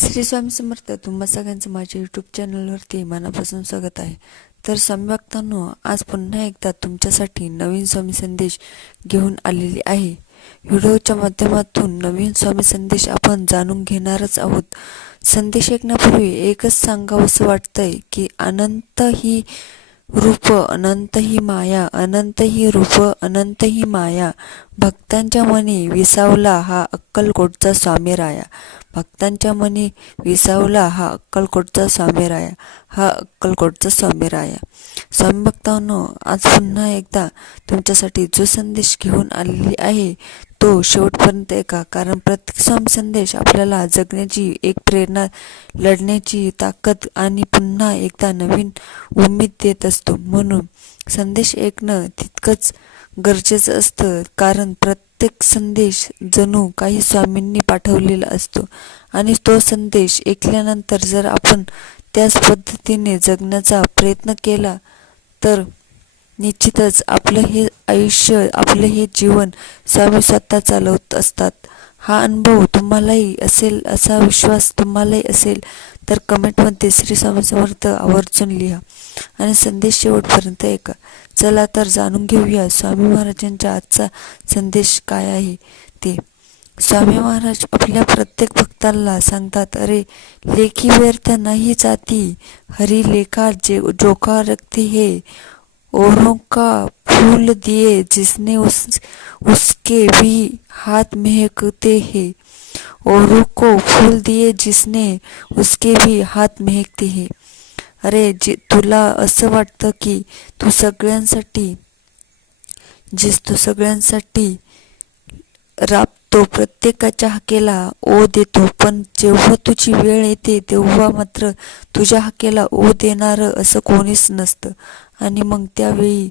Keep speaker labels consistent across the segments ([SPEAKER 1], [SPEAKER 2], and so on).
[SPEAKER 1] श्री स्वामी समर्थ तुम्हा सगळ्यांचं माझ्या यूट्यूब चॅनलवरती मनापासून स्वागत आहे. तर स्वामी भक्तांनो आज पुन्हा एकदा तुमच्यासाठी नवीन स्वामी संदेश घेऊन आलेली आहे. व्हिडिओच्या माध्यमातून नवीन स्वामी संदेश आपण जाणून घेणारच आहोत. संदेश ऐकण्यापूर्वी एकच सांगावंसं वाटतंय की अनंत ही रूप अनंत ही माया अनंत ही रूप अनंत ही माया. भक्तांच्या मनी विसावला हा अक्कलकोटचा स्वामी राया भक्तांच्या मनी विसावला हा अक्कलकोटचा स्वामी राया हा अक्कलकोटचा स्वामी राया स्वामी भक्तांनो आज पुन्हा एकदा तुमच्यासाठी जो संदेश घेऊन आलेली आहे तो शेवटपर्यंत ऐका कारण प्रत्येक स्वामी संदेश आपल्याला जगण्याची एक प्रेरणा लढण्याची ताकद आणि पुन्हा एकदा नवीन उमेद देत असतो. म्हणून संदेश ऐकणं तितकंच गरजेचं असतं. कारण प्रत्येक संदेश जणू काही स्वामींनी पाठवलेला असतो. आणि तो संदेश ऐकल्यानंतर जर आपण त्याच पद्धतीने जगण्याचा प्रयत्न केला तर निश्चितच आपलं हे आयुष्य आपलं हे जीवन स्वामी स्वतः चालवत असतात. हा अनुभव तुम्हालाही असेल असा विश्वास तुम्हालाही असेल तर कमेंटमध्ये श्री स्वामी समर्थ आवर्जून लिहा. आणि संदेश शेवटपर्यंत ऐका. चला तर जाणून घेऊया स्वामी महाराजांच्या आजचा संदेश काय आहे ते. स्वामी महाराज आपल्या प्रत्येक भक्तांना सांगतात अरे लेखी व्यर्थ नाही जाती. हरी लेखा जे जोखा रक्ती हे औरों का फूल दिए जिसने उस उसके भी हाथ महकते हैं। औरों को फूल दिए जिसने उसके भी हात महकते हैं। अरे जे तुला असं वाटतं की तू सगळ्यांसाठी जिस तू सगळ्यांसाठी राबतो प्रत्येकाच्या हाकेला ओ देतो पण जेव्हा तुझी वेळ येते तेव्हा मात्र तुझ्या हाकेला ओ देणारं असं कोणीच नसतं. आणि मग त्यावेळी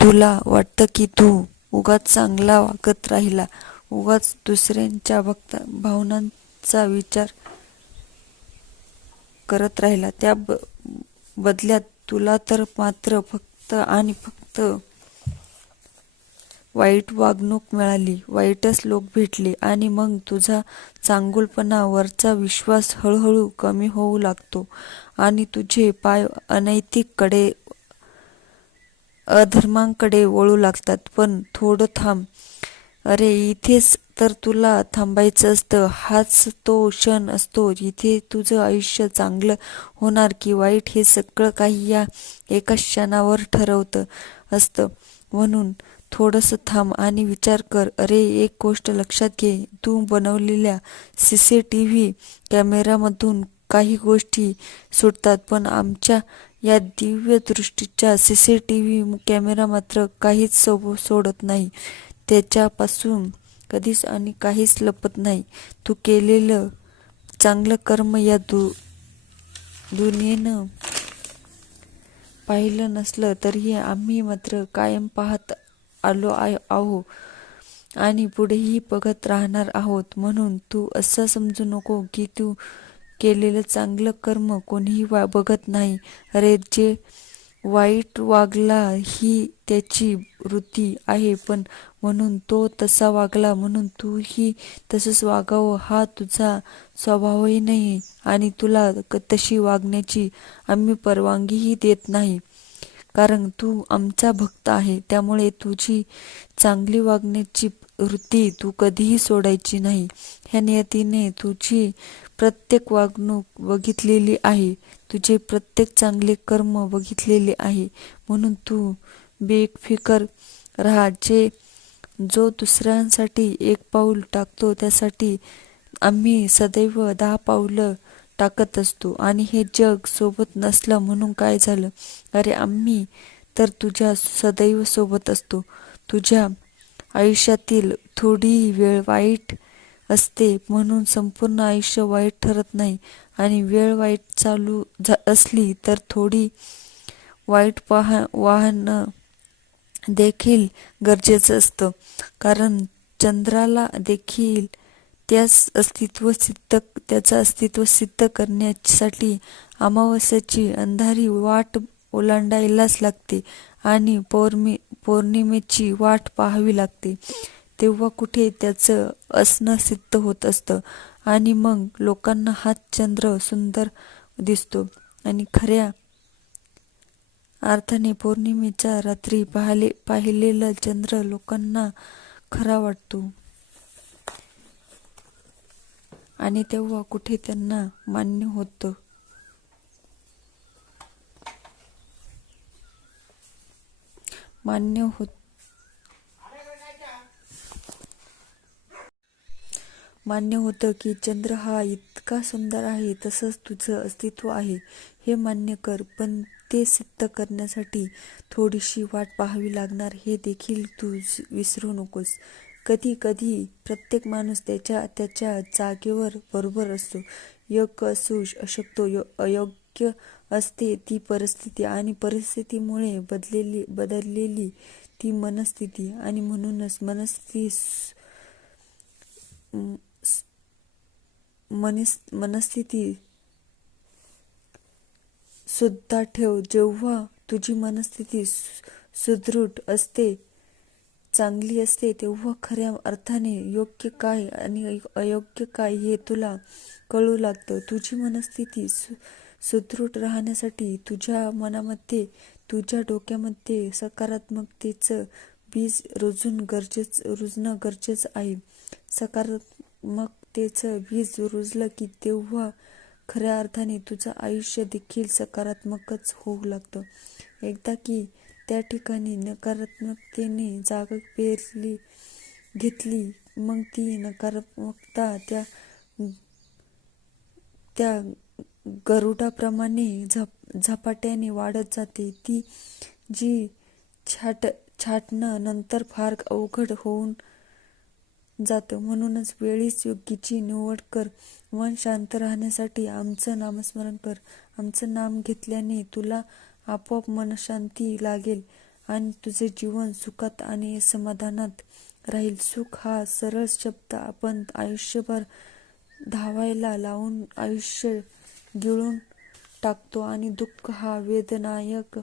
[SPEAKER 1] तुला वाटतं की तू उगाच चांगला वागत राहिला. उगाच दुसऱ्यांच्या भक्ता भावनांचा विचार करत राहिला. त्या ब बदल्यात तुला तर मात्र फक्त आणि फक्त वाईट वागणूक मिळाली. वाईटच लोक भेटले आणि मग तुझा चांगुलपणा वरचा विश्वास हळूहळू कमी होऊ लागतो आणि तुझे पाय अनैतिककडे अधर्मांकडे वळू लागतात. पण थोडं थांब. अरे इथेच तर तुला थांबायचं असतं. हाच तो क्षण असतो इथे तुझं आयुष्य चांगलं होणार की वाईट हे सगळं काही या एका क्षणावर ठरवतं असतं. म्हणून थोडंसं थांब आणि विचार कर. अरे एक गोष्ट लक्षात घे. तू बनवलेल्या सी सी टी व्ही कॅमेऱ्यामधून काही गोष्टी सुटतात पण आमच्या या दिव्य दृष्टीच्या C C T V camera मात्र काहीच सो सोडत नाही. त्याच्यापासून कधीच आणि काहीच लपत नाही. तू केलेलं चांगलं कर्म या दु दुनियेनं पाहिलं नसलं तरीही आम्ही मात्र कायम पाहत आलो आहो आणि पुढेही बघत राहणार आहोत. म्हणून तू असं समजू नको की तू केलेलं चांगलं कर्म कोणीही वा बघत नाही. अरे जे वाईट वागला ही त्याची वृत्ती आहे पण म्हणून तो तसा वागला म्हणून तूही तसंच वागावं. हा तुझा स्वभावही नाही आणि तुला तशी वागण्याची आम्ही परवानगीही देत नाही. कारण तू आमचा भक्त आहे त्यामुळे तुझी चांगली वागण्याची वृत्ती तू कधीही सोडायची नाही. ह्या नियतीने तुझी प्रत्येक वागणूक बघितलेली आहे. तुझे प्रत्येक चांगले कर्म बघितलेले आहे. म्हणून तू बेफिकर राहा. जे जो दुसऱ्यांसाठी एक पाऊल टाकतो त्यासाठी आम्ही सदैव दहा पाऊलं टाकत असतो. आणि हे जग सोबत नसलं म्हणून काय झालं? अरे आम्ही तर तुझ्या सदैव सोबत असतो. तुझ्या आयुष्यातील थोडी वेळ वाईट असते. म्हणून संपूर्ण आयुष्य वाईट ठरत नाही. आणि वेळ वाईट चालू असली तर थोडी वाईट वाहन वाहन देखील गरजेचं असतं. कारण चंद्राला देखील त्यास अस्तित्व सिद्ध त्याचं अस्तित्व सिद्ध करण्यासाठी अमावस्याची अंधारी वाट ओलांडायलाच लागते आणि पौर्णि पौर्णिमेची वाट पाहावी लागते. तेव्हा कुठे त्याचं असणं सिद्ध होत असतं. आणि मग लोकांना हा चंद्र सुंदर दिसतो. आणि खऱ्या अर्थाने पौर्णिमेच्या रात्री पाहिले पाहिलेला चंद्र लोकांना खरा वाटतो. आणि तेव्हा कुठे त्यांना मान्य होतं. मान्य होत मान्य होतं की चंद्र हा इतका सुंदर आहे तसंच तुझं अस्तित्व आहे हे मान्य कर. पण ते सिद्ध करण्यासाठी थोडीशी वाट पाहावी लागणार हे देखील तू विसरू नकोस. कधी कधी प्रत्येक माणूस त्याच्या त्याच्या जागेवर बरोबर असतो. योग्य असू शकतो यो अयोग्य असते ती परिस्थिती आणि परिस्थितीमुळे बदलेली बदललेली ती मनस्थिती. आणि म्हणूनच मनस्थिती मनिस मनस्थिती सुद्धा ठेव. जेव्हा तुझी मनस्थिती सुदृढ असते चांगली असते तेव्हा खऱ्या अर्थाने योग्य काय आणि अयोग्य काय हे तुला कळू लागतं. तुझी मनस्थिती सु सुदृढ राहण्यासाठी तुझ्या मनामध्ये तुझ्या डोक्यामध्ये सकारात्मकतेचं बीज रुजून गरजेच रुजणं गरजेचं आहे. सकारात्मक सकारात्मकतेचं बीज रुजलं की तेव्हा खऱ्या अर्थाने तुझं आयुष्य देखील सकारात्मकच होऊ लागतं. एकदा की त्या ठिकाणी नकारात्मकतेने जागा पेरली घेतली मग ती नकारात्मकता त्या त्या गरुडाप्रमाणे झप झपाट्याने वाढत जाते. ती जी छाट छाटणं नंतर फार अवघड होऊन जातं. म्हणूनच वेळीच योग्यची निवड कर. मन शांत राहण्यासाठी आमचं नामस्मरण कर. आमचं नाम घेतल्याने तुला आपोआप मनशांती लागेल आणि तुझे जीवन सुखात आणि समाधानात राहील. सुख हा सरळ शब्द आपण आयुष्यभर धावायला लावून आयुष्य गिळून टाकतो आणि दुःख हा वेदनायक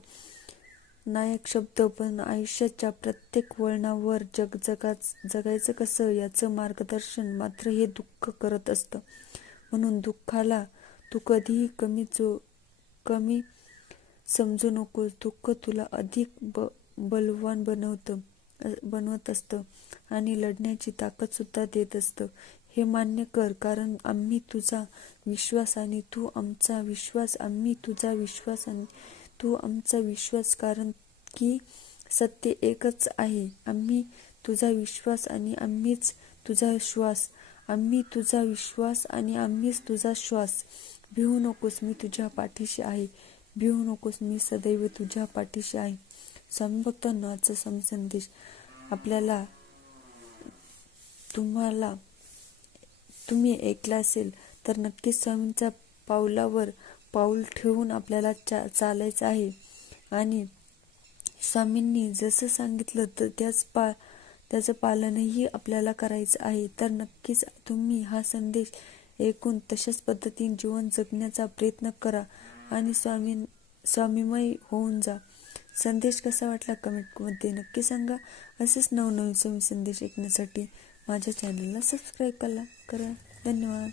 [SPEAKER 1] नायक शब्द पण आयुष्याच्या प्रत्येक वळणावर जग जगाच जगायचं कसं याचं मार्गदर्शन मात्र हे दुःख करत असतं. म्हणून दुःखाला तू कधीही कमी जो कमी समजू नकोस. दुःख तुला अधिक ब बलवान बनवतं बनवत असतं आणि लढण्याची ताकद सुद्धा देत असतं. हे मान्य कर कारण आम्ही तुझा विश्वास आणि तू आमचा विश्वास आम्ही तुझा विश्वास आणि तू आमचा विश्वास कारण की सत्य एकच आहे. आम्ही तुझा विश्वास आणि आम्हीच तुझा श्वास. आम्ही तुझा विश्वास आणि आम्हीच तुझा श्वास. भिवू नकोस मी तुझ्या पाठीशी आहे. भिवू नकोस मी सदैव तुझ्या पाठीशी आहे. स्वामी नाचा समसंदेश आपल्याला तुम्हाला तुम्ही ऐकला असेल तर नक्कीच स्वामींच्या पावलावर पाऊल ठेवून आपल्याला चा चालायचं आहे. आणि स्वामींनी जसं सांगितलं तर त्याच पा त्याचं पालनही आपल्याला करायचं आहे. तर नक्कीच तुम्ही हा संदेश ऐकून तशाच पद्धतीने जीवन जगण्याचा प्रयत्न करा आणि स्वामी स्वामीमय होऊन जा. संदेश कसा वाटला कमेंटमध्ये नक्की सांगा. असेच नवनवीन स्वामी संदेश ऐकण्यासाठी माझ्या चॅनलला सबस्क्राईब करा करा. धन्यवाद.